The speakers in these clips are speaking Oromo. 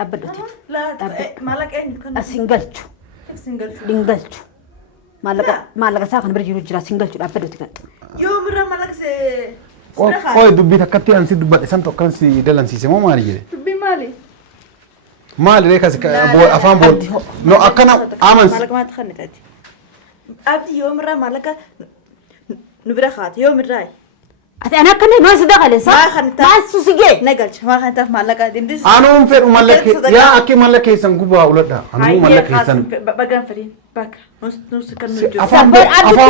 أبدتي لا مالك إيه أسنجلتو دينجلتو مالك ساخن برجي رجلا سنجلتو أبدتي كانت يوم مرة مالك أوه دبي تكتي أنسي دبي إنسان توكل سي دلنا سي سمو مالي جري دبي مالي مالي ريكاس أفهم بود نو أكنا آمنس مالك ما تخني تأتي أبدي يوم مرة مالك نبرة خات يوم مرة أنا كني ما صدق عليه صح؟ ما خنتا ما سوسيجي نقلش ما خنتا مالك دندس أنا فير مالك يا أكيد مالك هيسن كوبا أولادها أنا مالك هيسن بقى فرين بقى نص كان أفهم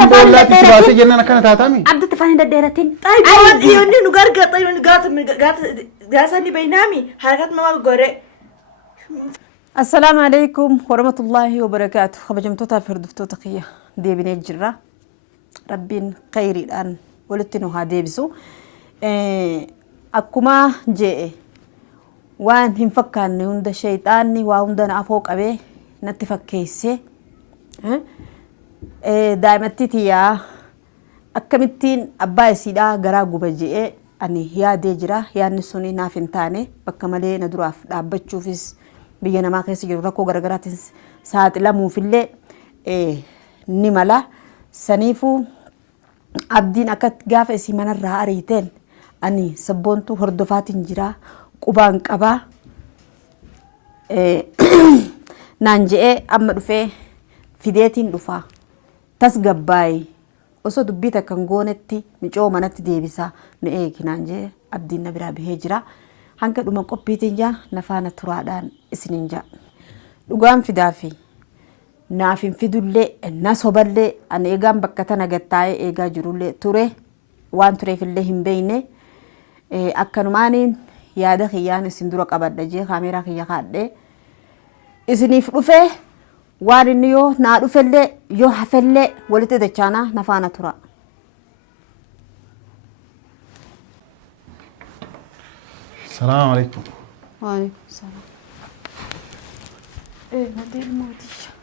بود لا تسباسي جننا كنا تاتامي عبد تفاهم الديرتين طيب يوني نقارق طيب نقات جاسني بينامي حركات ما قرأ السلام عليكم ورحمة الله وبركاته خبجمتوتا فردفتو تقية دي بني الجرة ربين خيري الآن ولتنو هادي بسو أكما جاء وان هم فكرني هند شيطاني وهند نافوق أبي نتفكيسي دائما تيتيا أكمتين أباي سيدا غراغو بجاء أني يا ديجرا يا نسوني نافنتاني بكمالي ندراف دابتشو فيس بيجنا ما كيس يجرو ركو غرغرات ساعات لا مو في الليل نملا سنيفو عبدين أكت جاف اسمنا الرهاريتين أني سبونتو هردفات إنجرا قبان قبا نانجئ أما دفع فيديتين دفع تسقباي وصو دبيتا كنغونتي مجو منات ديبسا نئيك نانجئ عبدين نبرا بهجرا هنك دوما قبيتين جا نفانا ترادان اسنين جا دوغان فدافي نافين فيدولي الناس هبالي أن إيغان بكتنا قطاي إيغا جرولي توري وان توري في اللي هم بيني أكنو مانين يادا خيان سندورك أبدا جي خاميرا خيا خادي إسني فلوفي وارن يو نادو فلي يو حفلي ولتي دچانا نفانا ترا السلام عليكم وعليكم السلام إيه ندير موتيش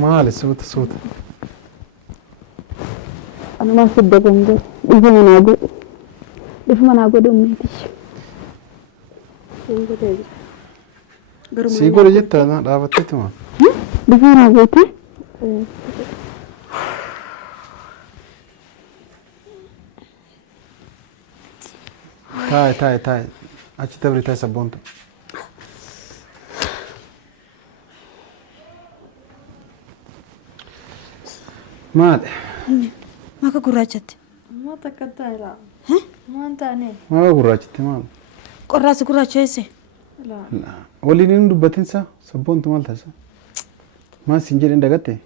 مالي صوت أنا ما صدق أنقول دفن أقول أمنيتش سيقول جت أنا رابطت ما دفن أقول تاي أشي تبري تاي سبونت مالي ما كقراجت ما تكتاي لا ما أنت أنا ما قراجت مال قراص قراجة لا لا ولي نين دبتنسا سبونت مال تسا ما سنجر إن دقته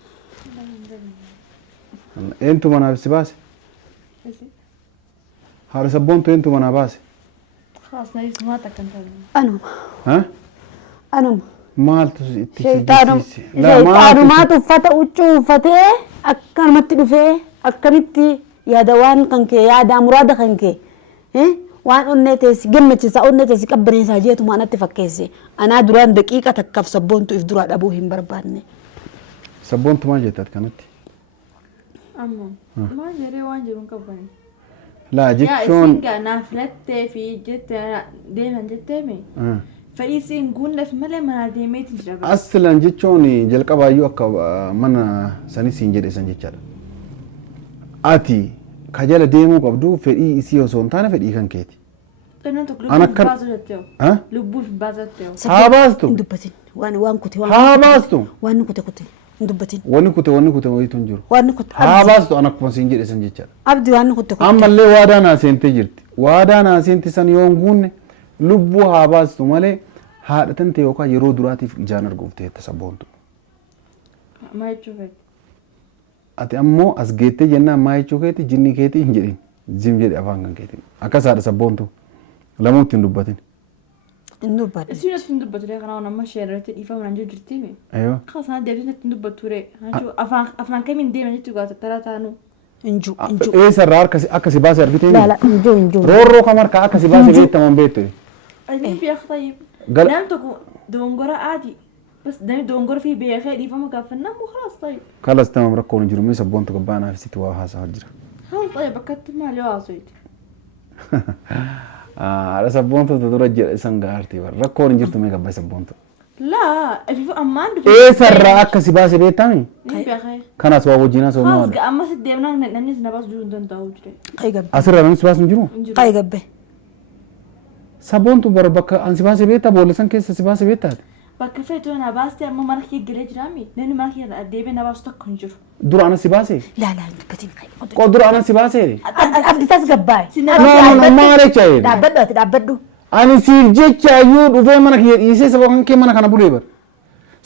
أنتو منا بسباس هذا سبونت أنتو منا باس خلاص نريد ما تكتاي أنا مال شيطان ما تفتا وتشوفته أكن متدفه أكنتي يا دوان كنك يا دا مراد كنك وان أنتس جمتي سأنتس كبرني ساجيت ما نتفكسي أنا دران دقيقة تكف سبونتو إفدرا أبوهم برباني سبونت ما جت كانت أما ما جري وان جرون كبرني لا يا جيتشون إسنجا نافلت في جت ديما جتمي فريسين قلنا في ملا ما ديميت الجبل أصلاً جيتشوني جلك أبايو أكا منا سني سينجر إسان جيتشار آتي خجالة ديمو قبضو فري إسيو سونتانا فري كان كيتي أنا كان ها لبو في بازتيو هاباستو ندبتين وان كنت هاباستو وان كنت ندبتين واني كنت ويتونجر وان كنت هاباستو أنا كمان سينجر إسان جيتشار أبدي وان كنت أما اللي وادانا سنتي جرت وادانا سنتي سن يوم هون لبو هاباستو مالي هذا تنتي وكا يرو دراتي في جانر قوتي تسبونتو ما يشوفك أتي أمو أسجيتي جنا ما يشوفيتي جني كيتي إنجرين زين جري أفانغان كيتي أكاس هذا سبونتو لمو تندبتين ندبت السينس تندبت ري أنا ما شيرت يفهم عن جد جرتيمي أيوة خلاص أنا ديرنا تندبت ري هنشوف أفان كم من ديما جت قاعد ترى تانو انجو إيه سرار كسي باسي أربيتين لا انجو رورو كمار كسي باسي بيت تمام بيتو أنا في أخ طيب نام تكو دونغورا عادي بس دام دونغور في بيخي دي فما كافنا مو خلاص طيب خلاص تمام ركون جرمي سبونتو كبانا في سيتوا هذا هجرة هاي طيب أكتب مع لي واسويت haadha sabboontu dura jedha isan gaartii bara rakkoon hin jirtu mee gabbaa sabboontu. لا في أمان Eessarraa akka si baase beektami? Kanas waa wajjinaas oo خلاص maal? أما سدينا نمني نباس جون دنتاو جري Qayi gabbe. Asirraa namni si baasu hin jiru? Qayi gabbe. Sabboontu bara bakka an si baase beektaa boolla san keessa si baase beektaati. بكفيتو أنا باستي أما مركي جريج رامي لأن مركي أديبي نباس تكنجر Dura ana si baase? Laa laa dubbatiin qayi. Qoo dura ana si baase? Abdi tas gabbaay. No maal jecha jedhe. Dhaabbadhu ati dhaabbadhu. Ani siif jecha iyyuu dhufee mana kiyya dhiisee saba kan kee mana kana bulee bar.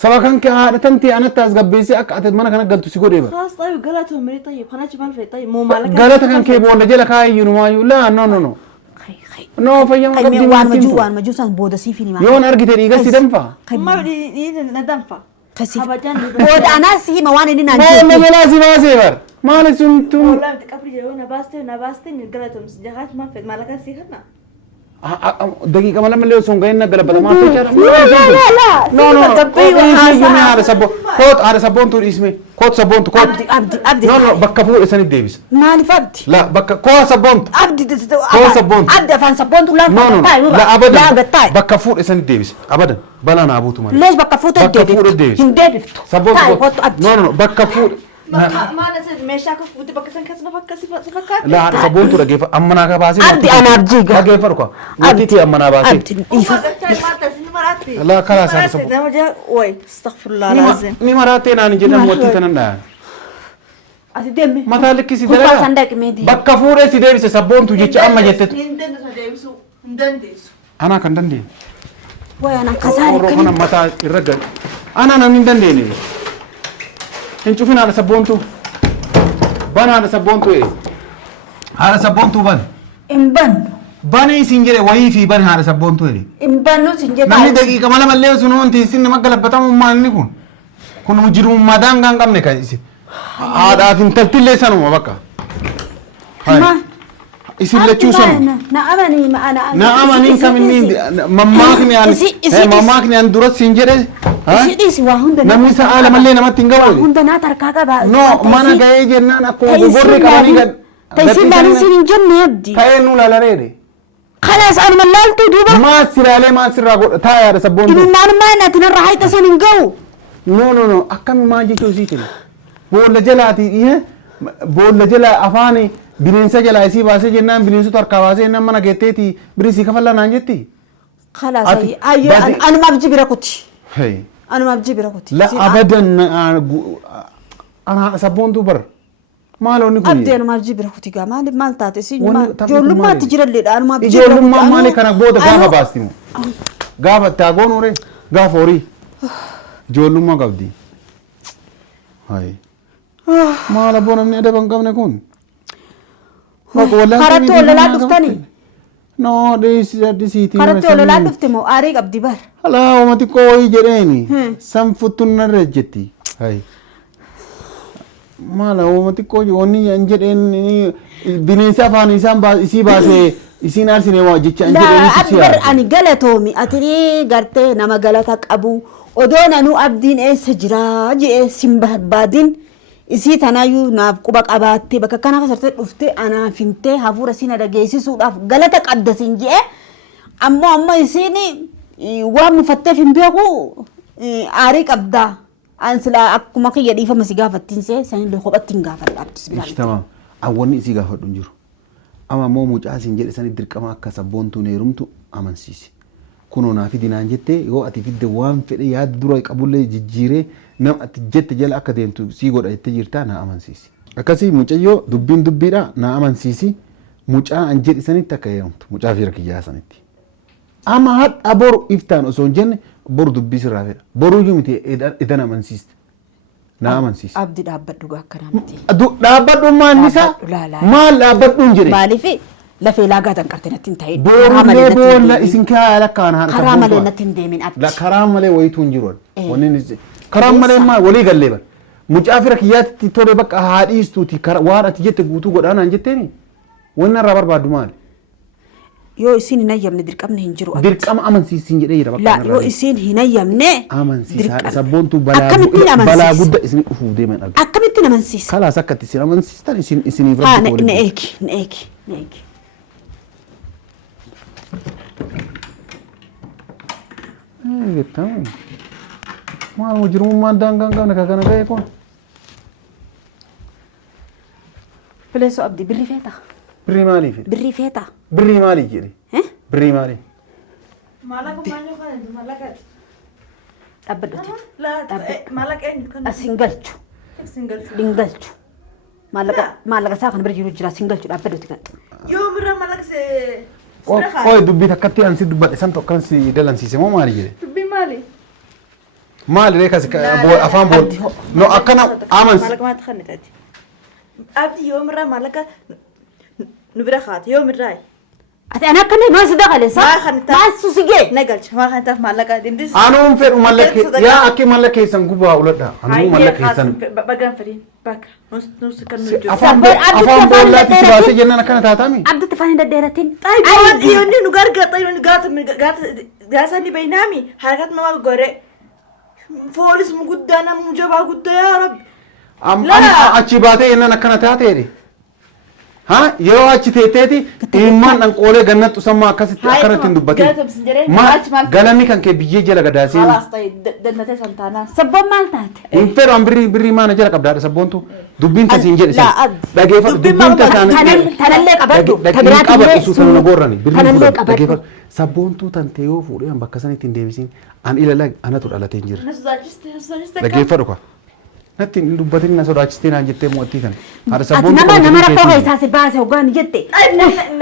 Saba kan kee haadha tantee anatti as gabbeessee akka ati mana kana galtu si godhee bar. خلاص طيب قالته مري طيب خلاص جمال في طيب مو مالك Galata kan kee boolla jala kaayyuu numaayyuu laa no. Qayi qayi. No fayyama Qayi qabdii mee waan majuu maaltiin waan majuu san booda siifini maa. yoon argite dhiiga si danfaa. ما بدي ندنفع Kasiif. أبدا Booda anaa si hima waan inni naan Boolla jedhu. jalaa si baasee bar. Maali sun tun? والله متقبل جوا نباستي من قالته مسجحات ما في مالك سيخنا Daqiiqa mala malee osoo hin gahin na galabbatamaa ta'e jira. No. Koot haadha sabboontuu dhiisme. Koot sabboontu koot. Abdi. No bakka fuudhe sanitti deebisa. Maaliif abdi? La bakka koo sabboontu. Abdi sabboontu. abdi afaan sabboontu laan No la abadan gattaay. bakka fuudhe sanitti deebisa. Abadan balaa naa buutu malee. Lees bakka fuutee Bakka fuudhee deebiftu. deebisa. Hin deebiftu. Sabboontu Taa'e kottu abdi. no bakka fuudhe. ما نسيت ماشاك فوت بكسن كسنا فكس فكات La haadha sabboontu dhageeffa amma naa baasee. Abdi anaaf jiga. Dhageeffa dhuka. Mootiitii amma naa baasee. Abdi dhiifa. La karaa haadha sabboontu. وي استغفر الله العظيم Ni maraatee naan jedhan mootii tanan dhaan. Ati deemme. Mataa likkisi Kubbaa dalagaa. sandaaqi meetii. Bakka fuudhee si deebise sabboontu jecha amma jettetu. ندندس Anaa kan dandeenye. Wayi anaan kasaare Warra kana kan. mataa irra gad. Anaa namni hin dandeenye. Hin cufin haadha sabboontu. Ban haadha sabboontu ee. Haadha sabboontu ban. Hin bannu. Banii isin jedhe wayii fi ban haadha sabboontu ee. Hin bannu sin jedhaa. Namni daqiiqa mala mallee sun wanti isin nama galabbatamummaa inni kun. Kun jirummaa daangaa hin qabne kan isin. Haadhaaf intaltillee sanuma bakka. Ma. Isin lachuu sanuma. Na amanii ma ana. Na amaniin kaminni mammaakni an duratti siin jedhe. Isi dhiisi waa hunda. Namni sa'a lamallee namatti hin gabaabne. Hunda naa tarkaa qaba. No mana ga'ee jennaan akkuma gogorri qabanii gad. Tayisiin laalin siin hin jenne abdi. Ta'ee nu laalareere. Kalaas anuma laaltuu duuba. Maas siraalee maas sirraa godha taa yaada sabboontu. Imimmaanummaa inni ati narraa haayita san hin ga'u. No akkami maal jechuu isii kenna. Boolla jalaatii dhihe boolla jala afaan bineensa jalaa isii baasee jennaan bineensota harkaa baasee jennaan mana geetteeti birisii kafallaa naan jetti. Kalaas Ati- ayyoo badi- anumaaf jibira kuti. Hey. Anumaaf jibira kuti. La abadan ana sabboontu bar maaloonni kun Abdi anumaaf jibira kuti gaa maaliif maal taate si Wanni taphatu ijoollummaatti maali? jiralleedha anumaaf jibira kuti. ijoollummaa maali Anu- kana booda gaafa anu- baastimu gaafa taagoon ure gaafa horii ijoollummaa qabdi hay maal abboo namni adaba hin qabne kun Karatti ololaa dhuftanii? no dhisiitii Karatti ololaa dhufte moo aarii qabdi bar. alaa uumati qooyii jedheeni san futtuun narra jetti hay maala uumati qooyii onni an jedheen bineensi afaan isaan isii baasee isiin arsine waa jecha an jedheen Ati bar ani galatoomi ati gartee nama galata qabu odoo nanuu abdiin eessa jira jee sin barbaadin isii tanaayyuu naaf quba qabaattee bakka kana kasartee dhuftee anaaf himtee hafuura siina dhageessisuudhaaf galata qabda sin jee ammoo isiin waan mufatteef hin beeku aarii qabdaa an silaa akkuma kiyya dhiifama si gaafattiin see sanillee kophatti hin gaafadha abdis biraa. Tamam awwanni isii gaafadhu hin jiru ama ammoo mucaa siin jedhe sani dirqama akka sabboontuun heerumtu amansiisi kunoo naa fidi naan jettee yoo ati fidde waan fedhe yaada dura qabullee jijjiiree nama ati jette jala akka deemtu sii godha jettee jirtaa naa amansiisi akkasii mucayyoo dubbiin dubbiidha naa amansiisi mucaa an jedhe sanitti akka heerumtu mucaa fiira kiyyaa sanitti ama hadha boru iftaan osoo hin jenne boru dubbii sirraa fedha boruuyyuu miti idan amansiiste naa amansiisi. Abdi dhaabbadhu gaa akkanaa miti. Dhaabbadhummaan isaa maal dhaabbadhuun jedhe. Maaliif lafee laagaa tanqarte natti hin ta'in. Boorullee boolla isin kaa lakkaan haadha Karaa malee natti hin deemin abdi. karaa malee wayituu hin jiru wanni karaa malee maal walii gallee bar mucaa fira kiyyaatti tole bakka haadhiistuuti waan ati jette guutuu godhaanaan jetteeni wanni irraa barbaaddu maali. Yoo isin hin ayyamne dirqamni hin jiru. Dirqama amansiisiin jedhee jira bakka Yoo isin hin ayyamne. amansiisaa sabboontu balaa guddaa isin dhufuuf deeman arga. Akkamittiin amansiisa? Kalaas akkatti isin amansiistan isiniif Haa rabbi na eegi. Tamam. Maal mujrimummaan daangaan qabne kan kana ga'e kun. Bileessoo abdii birrii feeta. Birrii maaliif? Birrii feeta. Birrii maaliif jedhe? Birrii maaliif? Maallaqa maanyoo kana maallaqa. Dhaabbadhuuti. Maallaqa eenyu kan Asin galchu. singalchu. Dingalchu. Maallaqa isaa kan bira jiru jira asin galchu dhaabbadhuuti kan. Yoo mirra maallaqa see. Oi dubbii takkatti ansi dubbadhe san tokko ansi dalansiise moo maali jedhe? Dubbii maali? Maali ree kasi afaan bool. No akkana amans. Maallaqa maatti kan taati. Abdi yoo mirra maallaqa nu bira kaate yoo mirraa. Ati ana akkanii maa si daqaleessa? Maa susigee? Nagalcha maa kan taaf maallaqa dindis. Anuun fedhu mallaqee yaa akki mallaqee keessan gubaa uladha. Anuu mallaqee keessan. Bagaan fedhiin bakka nus kan nu jiru. Afaan boollaatti si baasee jennaan akkana taatami. Abdi tafaan daddeeratiin. Yoonni nu gargaarta yoonni gaasa ni beeynaami harakat nama gore foolis mu guddaa namu jabaa guddaa yaa rabbi. Achi baatee jennaan akkana taateedha. Ha yeroo achi teetteeti ilmaan dhanqoolee gannattu sammaa akkasitti akkanatti hin dubbatin. Galanni kan kee biyyee jala gadaasee. Halaas ta'e dandatee santaanaa. Sabboon maal taate? Hin fedhu an birrii maana jala qabdaadha sabboontu dubbiin tasiin jedhe san. Dhageeffadhu dubbiin tasaan. Tanallee qabadhu. Dhageeffadhu qabadhu sun na gorrani. Birrii fudhadhu dhageeffadhu. Sabboontuu tantee yoo fuudhee an bakka sanitti hin deebisin an ilala anatu dhalatee hin jira. Dhageeffadhu kwa. Natti hin dubbatin na sodaachistee naan jettee mo'attii kana. Haadha sabboon nama rakkoo keessaa si baase hoggaan jette.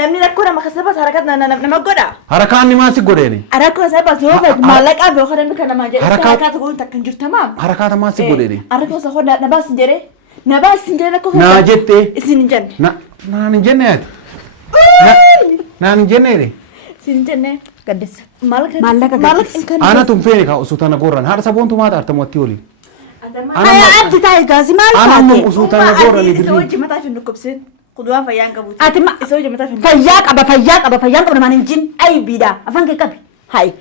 Namni rakkoo nama keessa baase harakat nama godha. Harakaan ni maasi godheeni. Rakkoo isaa baase yoo feetu maallaqaa fi namni kan namaa jedhe harakaata godhuun takka hin jirtamaa. Harakaata maasi godheeni. Rakkoo isaa hodhaa na baas hin jedhe. Na baas hin jedhe rakkoo isaa. Naa jettee. Isin hin jenne. Naan hin jenne yaati. Naan hin jenne. Isin hin jenne. Gaddisa. Maallaqa gaddisa. Ana tun feene kaa osoo tana gorran haadha sabboontu maata artamuutti waliin. Abdi taa'e gaasi maal taate? Ana osoo tana gorran isa wajji mataa fi nukkubseen kuduraa fayyaan qabuuti. Ati isa wajji mataa fi fayyaa qaba namaan hin jin aybiidha afaan kee qabi. Hayi.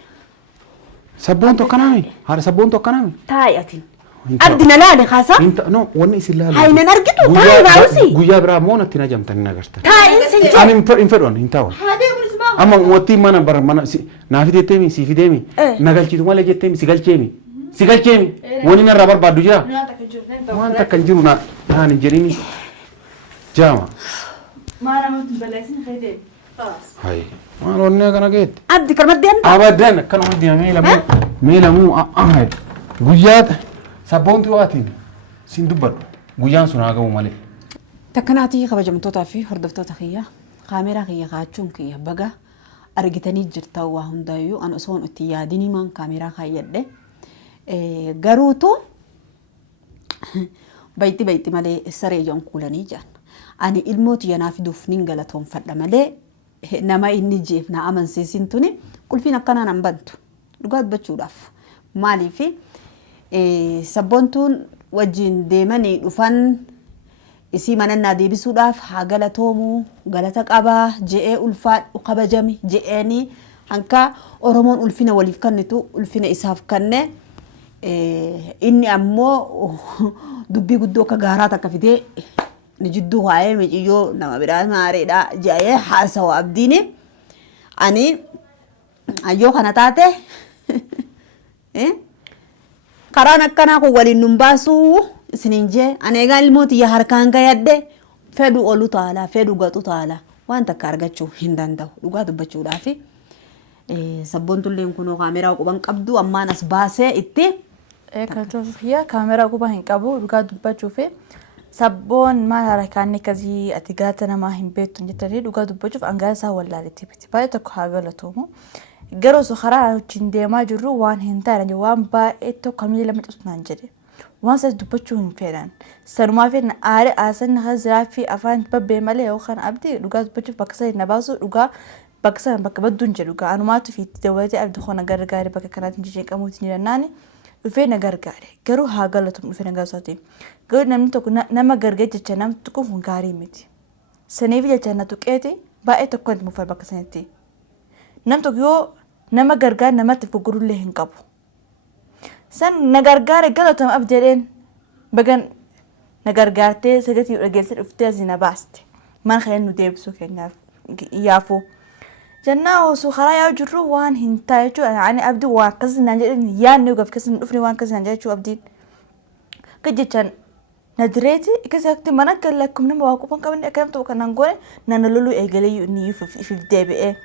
Sabboontu akkanaami haadha sabboontu akkanaami. Taa'e atiin. Abdi na laale kaasa? No wanni isin laalu. Hayi nan argitu taa'e baawusi. Guyyaa biraa moo natti na jamtan hin agartan. Taa'e sin jee. Ani hin fedhuun hin taa'u. Amma mootii mana bara mana naa fideetteemi si fideemi na galchitu malee jetteemi si galcheemi. Si galcheemi wani narraa barbaaddu jira. Waan takka hin jiru naan hin jedhini. Jaama. Maal namatti balleessin fayyadee. Hayi. Maal onnee kana geette. Abdi kalmaddeen. Abadan akkanuma deema meelamuu guyyaa sabboontu waatiin siin dubbadhu guyyaan sun haa gahu malee. Takkanaatii kabajamtootaa fi hordoftoota kiyya kaameeraa kiyya kaachuun kiyya baga argitanii jirta waa hundaayyuu an osoon itti yaadini maan kaameeraa kaayyadhe. Garuutu bayti malee saree jan kuulanii jiran. Ani ilmooti yanaa fiduuf nin galatoonfadha malee nama inni jeef na amansiisin tuni qulfiin akkanaan hin bantu. Dhugaa dubbachuudhaaf. Maaliif sabboontuun wajjin deemanii dhufan isii manannaa deebisuudhaaf haa galatoomuu galata qabaa je'ee ulfaadhu kabajami je'eenii hanka Oromoon ulfina waliif kennitu ulfina isaaf kenne. Inni ammoo dubbii guddoo akka gaaraa takka fidee ni jidduu waa'ee miiciyyoo nama biraa maareedha jedhee haasawa abdiini. Ani ayyoo kana taate karaan akkanaa kun waliin nun baasuu isiniin jee ani egaa ilmooti yaa harkaan gayadde fedhu olu taala fedhu gatu taala waan takka argachuu hin danda'u dhugaa dubbachuudhaaf. Sabboontuilleen kunoo kaameeraa quban qabdu ammaan as baasee itti. Kaltoofiyyaa kaameeraa quba hin qabu dhugaa dubbachuuf sabboon maal harakaanni akkasii ati gaata namaa hin beektu jettanii dhugaa dubbachuuf angaa isaa wallaaletti biti baay'ee tokko haa galatoomu. Garuu osoo karaa wajjin deemaa jirru waan hin taane waan baay'ee tokko miila lama cabsu naan jedhe waan isaas dubbachuu hin fedhan sanumaaf aare aasanni haziraa fi afaan babbee malee yookaan abdii dhugaa dubbachuuf bakka sana na baasu dhugaa bakka sana bakka badduun jedhu gaa anumaatu fi itti dabalatee abdii koo na gargaare bakka kanaatiin jijjiiramuutiin jedhannaani. Dhufee na gargaare garuu haa galatoom dhufee na gargaarsaati garuu namni tokko nama gargaare jecha namni tuquuf gaarii miti saniif jecha na tuqeeti baay'ee tokko itti mufaa bakka sanatti namni tokko yoo nama gargaare namatti gurgurullee hin qabu san na gargaare galatoom abdeedheen bagan na gargaartee sadeetii dhageessee dhuftee asii na baaste mana kan nu deebisuu keenyaaf yaafuu جنا وسخرا يا جرو وان هنتايجو يعني أبدي وان كسر نانجل يان نوقف كسر نفني وان كسر نانجل شو أبدي كجتشان ندريتي كسر أكتر ما نقول لكم نما واقفون كمان أكلم تو كنا نقول نانلولو إيجالي نيو في الدبئة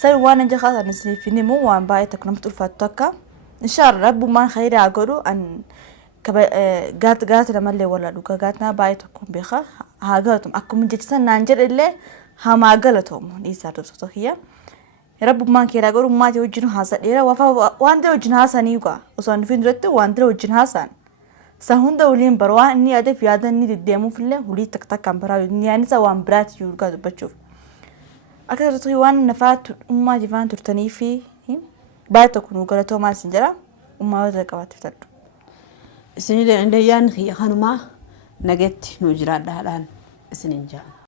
سر وانا جا خلاص نسي فيني مو وان باي تكلم تقول فاتوكا إن شاء الله رب ما خير عقولو أن كب جات لما اللي ولا لوكا جاتنا باي تكون بخا هاجاتهم أكو من جتسان نانجر اللي هم عقلتهم نيسا دوسوتوكيا رب ما كيرا عقولو ما توجنو حسن إيرا وفا وان توجن حسن يوكا وصان فين رتو وان توجن حسن سهون دولين بروا إني أدي في هذا إني تديمو في الله ولي تكتك كم برا إني يعني سوام برات يوركا بتشوف أكثر تطيوان نفات أمة جفان ترتني في باي تكونوا قلتوا ما سنجرا أمة وتلقوا تفتدوا سنجد عند يان خي خانما نجت نجرا دهلان سننجا